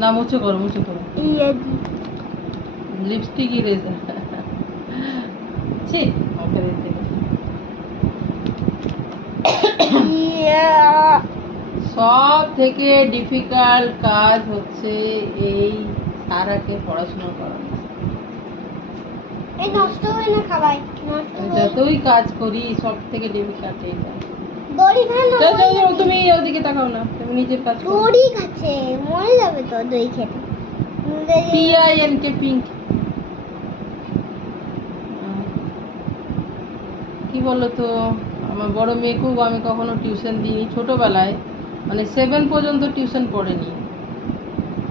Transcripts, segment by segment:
না মুছে করো লিপস্টিক ইরেজার ছি ওকে দিতে সব থেকে ডিফিকাল্ট কাজ হচ্ছে এই সারাকে পড়াশোনা করানো। যতই কাজ করি সব থেকে ডিফিকাল্ট এইটা। তুমি ওদিকে তাকাও না, তুমি নিজের কাজ করো। দড়ি কাছে মরে যাবে তো দই খেতে। PINK পিঙ্ক কি বলো তো, আমার বড় মেয়েকেও আমি কখনো টিউশন দিইনি ছোটবেলায়, মানে 7 পর্যন্ত টিউশন পড়েনি।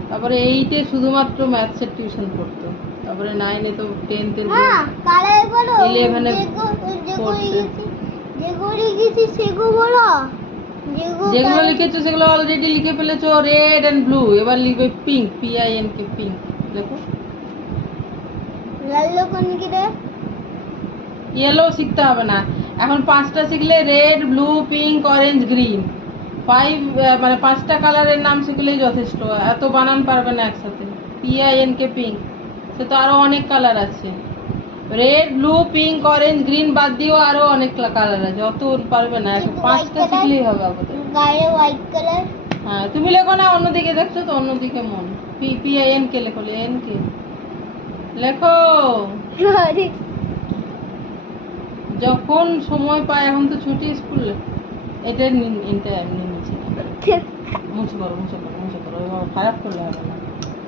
তারপরে 8-এ শুধুমাত্র ম্যাথসের টিউশন পড়তো, তারপরে 9-এ তো 10-এ 11-এ যেগুলো লিখেছো সেগুলো অলরেডি লিখে ফেলেছো, রেড এন্ড ব্লু। এবার লিখবে পিঙ্ক, PINK পিঙ্ক। দেখো ইয়েলো শিখতে হবে না এখন, 5টা শিখলে red blue pink orange green, 5 মানে 5টা কালারের নাম শিখলেই যথেষ্ট। এত বানান পারবে না একসাথে। PINK পিঙ্ক, সে তো আরো অনেক কালার আছে। Red blue pink orange green বাদ দিয়েও আরো অনেক কালার আছে, অত পারবে না। 5টা শিখলেই হবে আপাতত। হোয়াইট কালার হ্যাঁ তুমি লেখো না, অন্যদিকে দেখছো তো, অন্যদিকে মন। PINK লেখো, NK লেখো যখন সময় পায়। এখন তো ছুটি স্কুল, এটা মুছে করো খারাপ করলে হবে না,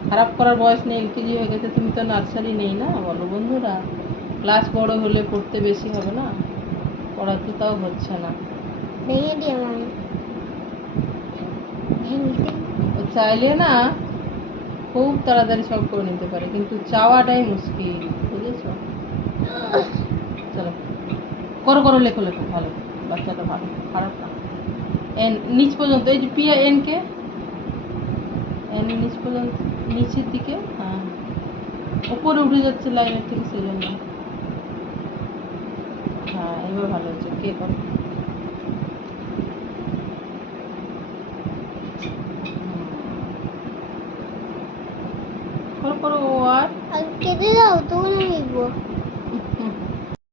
খারাপ করার বয়স নেই, LKG হয়ে গেছে, তুমি তো নার্সারি নেই না। বলো বন্ধুরা, ক্লাস বড় হলে পড়তে বেশি হবে না, পড়াতে তাও হচ্ছে না। ও চাইলে না খুব তাড়াতাড়ি সব করে নিতে পারে, কিন্তু চাওয়াটাই মুশকিল, বুঝেছো? চলো করো লেখো ভালো, বাচ্চাটা ভালো, খারাপ না। নিচ পর্যন্ত, এই যে PINK নিচ পর্যন্ত, নিচের দিকে, হ্যাঁ উপরে উঠে যাচ্ছে লাইনের থেকে, সেই জন্য। হ্যাঁ এবার ভালো হচ্ছে। কে করো করো আর কেটে দাও, তখন আমি লিখবো।